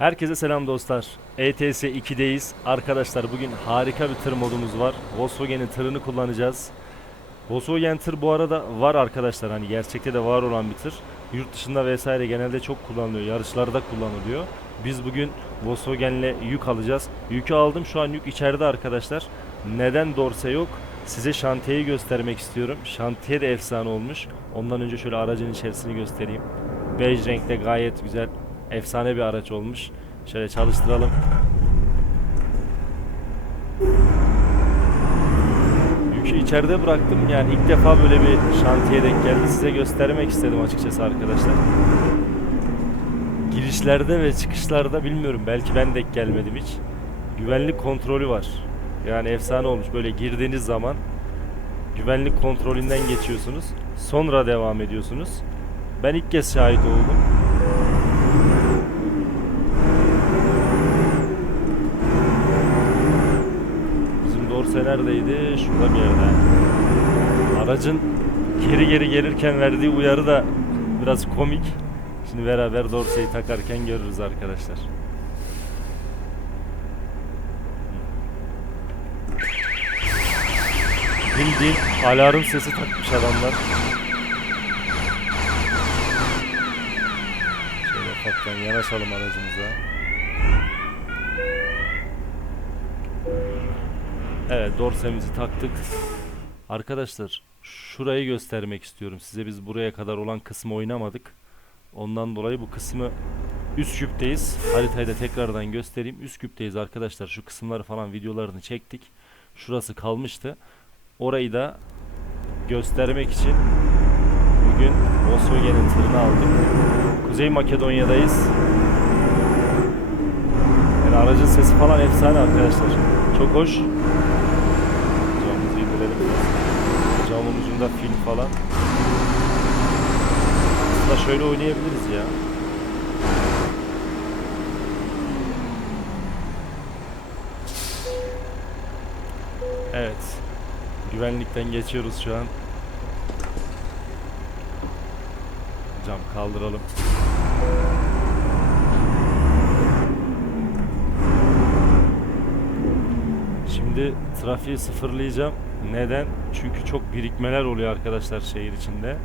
Herkese selam dostlar. ETS 2'deyiz. Arkadaşlar bugün harika bir tır modumuz var. Volkswagen'in tırını kullanacağız. Volkswagen tır bu arada var arkadaşlar. Hani gerçekte de var olan bir tır. Yurt dışında vesaire genelde çok kullanılıyor. Yarışlarda kullanılıyor. Biz bugün Volkswagen'le yük alacağız. Yükü aldım. Şu an yük içeride arkadaşlar. Neden dorse yok? Size şantiyeyi göstermek istiyorum. Şantiye de efsane olmuş. Ondan önce şöyle aracın içerisini göstereyim. Bej renkte gayet güzel. Efsane bir araç olmuş. Şöyle çalıştıralım. Yükü içeride bıraktım. Yani ilk defa böyle bir şantiye denk geldi. Size göstermek istedim açıkçası arkadaşlar. Girişlerde ve çıkışlarda bilmiyorum. Belki ben denk gelmedim hiç. Güvenlik kontrolü var. Yani efsane olmuş. Böyle girdiğiniz zaman güvenlik kontrolünden geçiyorsunuz. Sonra devam ediyorsunuz. Ben ilk kez şahit oldum. Dorse neredeydi? Şurada bir yerde. Aracın geri geri gelirken verdiği uyarı da biraz komik. Şimdi beraber dorseyi takarken görürüz arkadaşlar. Bildiğin alarm sesi takmış adamlar. Şöyle ufaktan yanaşalım aracımıza. Evet dorsemizi taktık. Arkadaşlar şurayı göstermek istiyorum size. Biz buraya kadar olan kısmı oynamadık. Ondan dolayı bu kısmı üst küpteyiz. Haritayı da tekrardan göstereyim. Üst küpteyiz arkadaşlar. Şu kısımları falan videolarını çektik. Şurası kalmıştı. Orayı da göstermek için bugün Volkswagen'in tırını aldık. Kuzey Makedonya'dayız. Yani aracın sesi falan efsane arkadaşlar. Çok hoş. Ucunda film falan. Aslında şöyle oynayabiliriz ya. Evet. Güvenlikten geçiyoruz şu an. Cam kaldıralım. Şimdi trafiği sıfırlayacağım. Neden? Çünkü çok birikmeler oluyor arkadaşlar şehir içinde.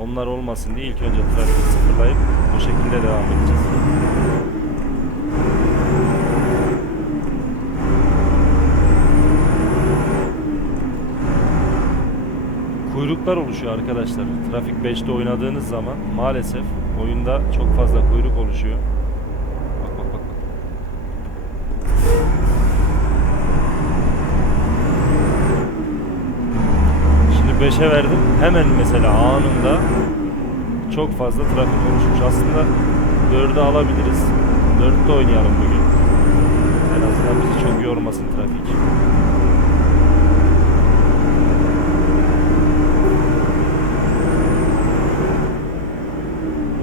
Onlar olmasın diye ilk önce trafiği sıfırlayıp bu şekilde devam edeceğiz. Kuyruklar oluşuyor arkadaşlar. Trafik 5'te oynadığınız zaman maalesef oyunda çok fazla kuyruk oluşuyor. 5'e verdim. Hemen mesela anında çok fazla trafik oluşmuş. Aslında 4'ü alabiliriz. 4'te oynayalım bugün. En azından bizi çok yormasın trafik.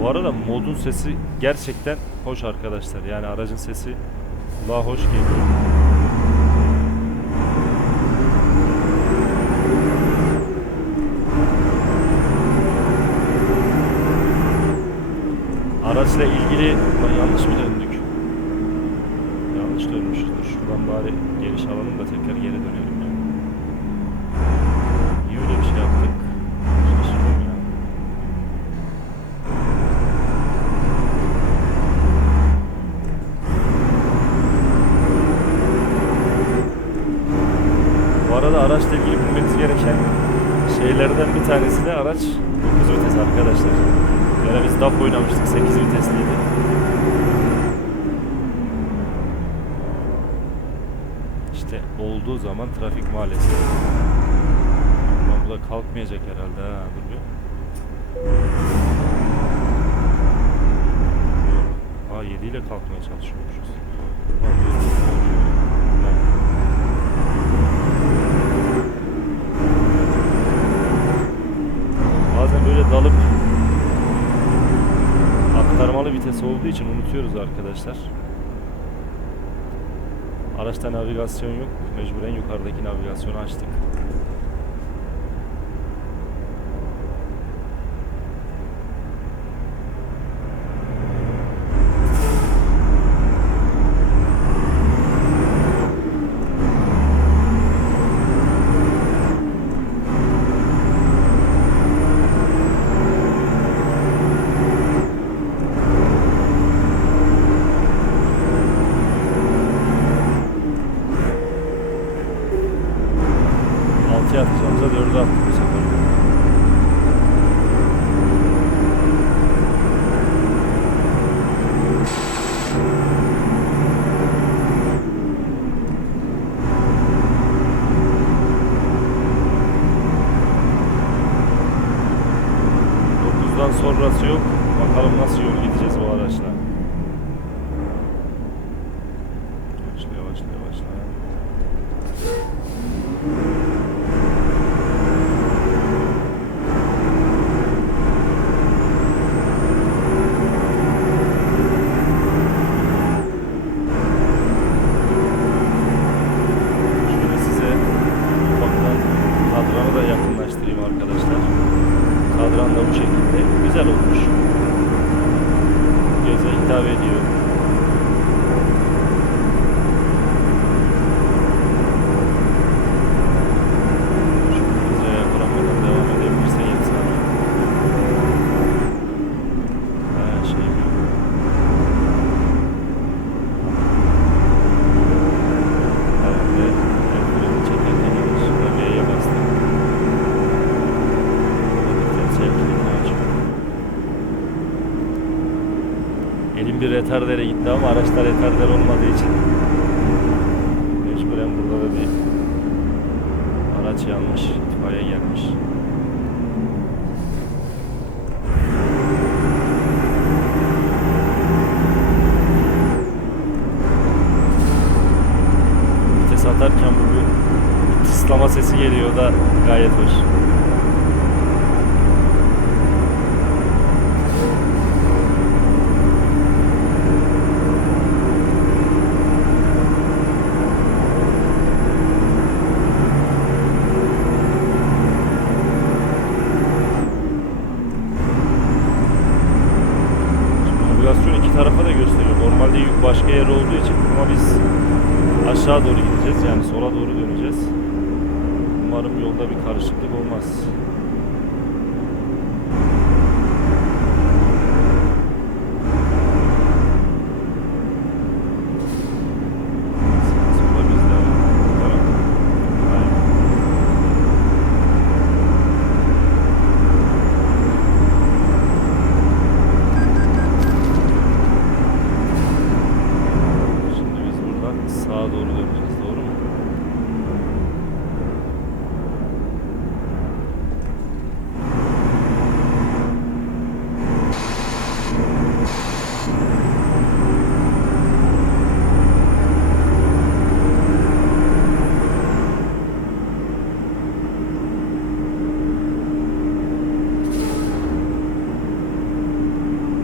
Bu arada modun sesi gerçekten hoş arkadaşlar. Yani aracın sesi kulağa hoş geliyor. Araçla ilgili yanlış mı döndük? Yanlış dönmüşüz. Dur şuradan bari geniş alalım da tekrar geri dönelim ya. Niye öyle bir şey yaptık? Şaşırdım ya. Bu arada araçla ilgili bilmeniz gereken şeylerden bir tanesi de araç 9 vites arkadaşlar. Yani biz DAF oynamıştık 8 vitesliydi. İşte olduğu zaman trafik maalesef. Lan bu da kalkmayacak herhalde ha dur bir. Yok. Aa 7 ile kalkmaya çalışıyormuşuz. Bazen böyle dalıp aktarmalı vites olduğu için unutuyoruz arkadaşlar. Araçta navigasyon yok. Mecburen yukarıdaki navigasyonu açtık. sonrası yok. Bakalım nasıl yol gideceğiz bu araçla. Retardere gitti ama araçta retarder olmadığı için mecburen burada da bir araç yanmış, itfaiye gelmiş. Vites atarken bu bir tıslama sesi geliyor da gayet hoş. Şimdi navigasyon iki tarafa da gösteriyor. Normalde yük başka yer olduğu için ama biz aşağı doğru gideceğiz. Yani sola doğru döneceğiz. Umarım yolda bir karışıklık olmaz. Sola biz devam. Değil mi? Aynen. Şimdi biz buradan sağa doğru döneceğiz. Doğru mu?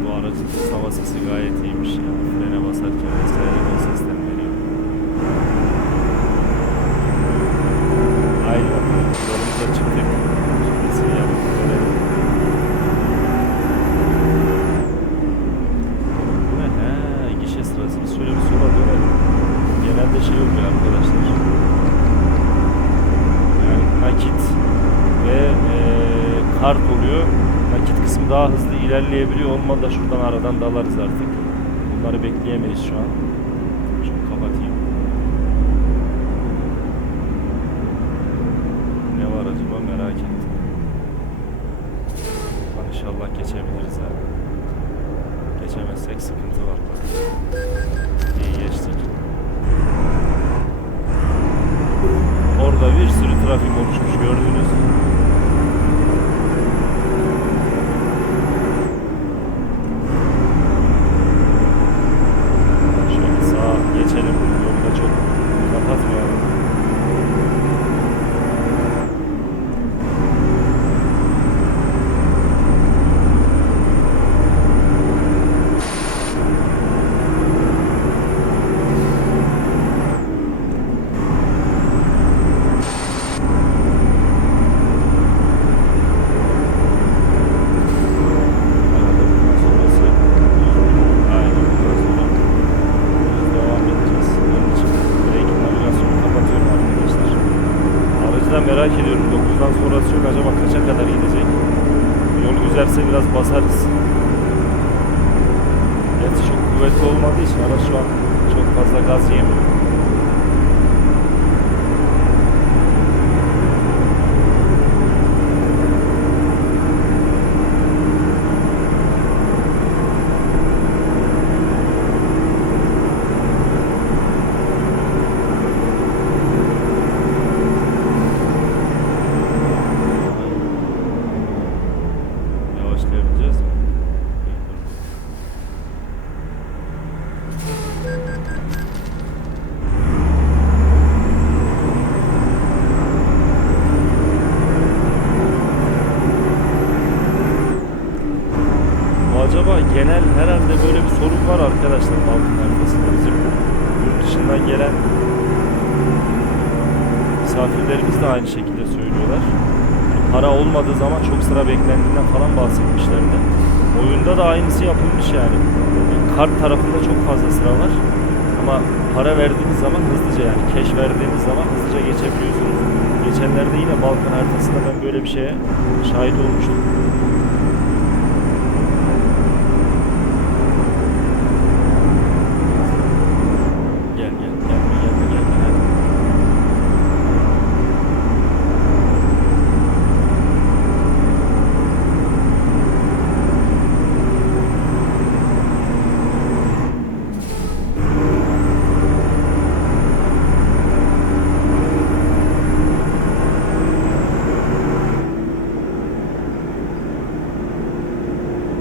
Bu aracın hava sesi gayet iyiymiş ya. Frene basarken vesaire o sesten veriyor. Haydi bakalım. Yolumuza çıktık. Şimdi sinyal verelim. Bu ne? He, gişe sırası. Biz şöyle bir sola dönelim. Genelde şey oluyor arkadaşlar. Yani nakit ve eee, kart oluyor. Nakit kısmı daha hızlı ilerleyebiliyor. Olmadı da şuradan aradan dalarız artık. Bunları bekleyemeyiz şu an. Şunu kapatayım. Ne var acaba merak ettim. Lan İnşallah geçebiliriz ha. Geçemezsek sıkıntı var. İyi geçtik. Orada bir sürü trafik oluşmuş de aynı şekilde söylüyorlar. Para olmadığı zaman çok sıra beklendiğinden falan bahsetmişlerdi. Oyunda da aynısı yapılmış yani. Kart tarafında çok fazla sıra var. Ama para verdiğiniz zaman hızlıca yani cash verdiğiniz zaman hızlıca geçebiliyorsunuz. Geçenlerde yine Balkan haritasında ben böyle bir şeye şahit olmuştum. Gel gel gelme gelme gelme hadi.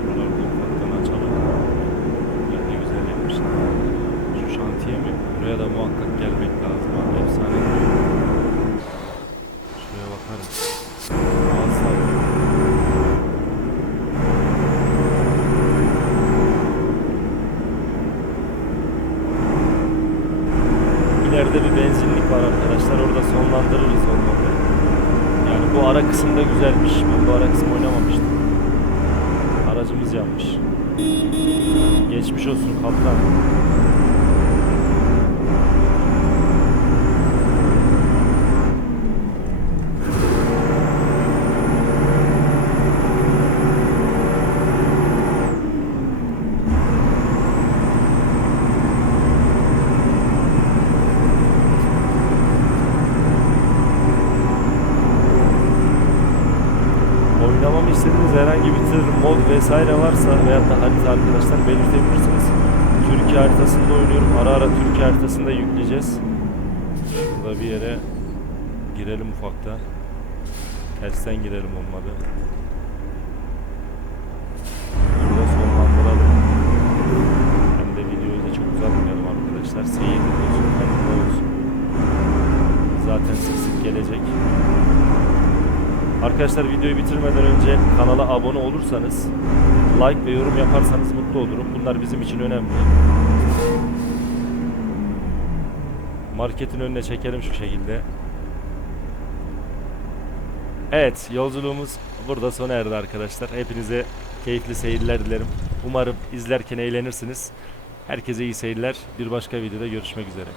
Buraları da ufaktan açalım. Ya ne güzel yapmışlar. Şu şantiye mi? Buraya da muhakkak gelmek lazım abi. Efsane duruyor. Şuraya bakarım. Alsam. İleride bir benzinlik var arkadaşlar. Orada sonlandırırız olmadı. Yani bu ara kısımda güzelmiş. Ben bu ara kısmı oynamamıştım. Aracımız yanmış. Geçmiş olsun kaptan. Veyahut da harita arkadaşlar belirtebilirsiniz. Türkiye haritasında oynuyorum. Ara ara Türkiye haritasında yükleyeceğiz. Şurada bir yere girelim ufakta. Tersten girelim olmadı. Burada sonlandıralım. Hem de videoyu da çok uzatmayalım arkadaşlar. Seyirlik olsun, olsun. Zaten sık sık gelecek. Arkadaşlar videoyu bitirmeden önce kanala abone olursanız, like ve yorum yaparsanız mutlu olurum. Bunlar bizim için önemli. Marketin önüne çekelim şu şekilde. Evet, yolculuğumuz burada sona erdi arkadaşlar. Hepinize keyifli seyirler dilerim. Umarım izlerken eğlenirsiniz. Herkese iyi seyirler. Bir başka videoda görüşmek üzere.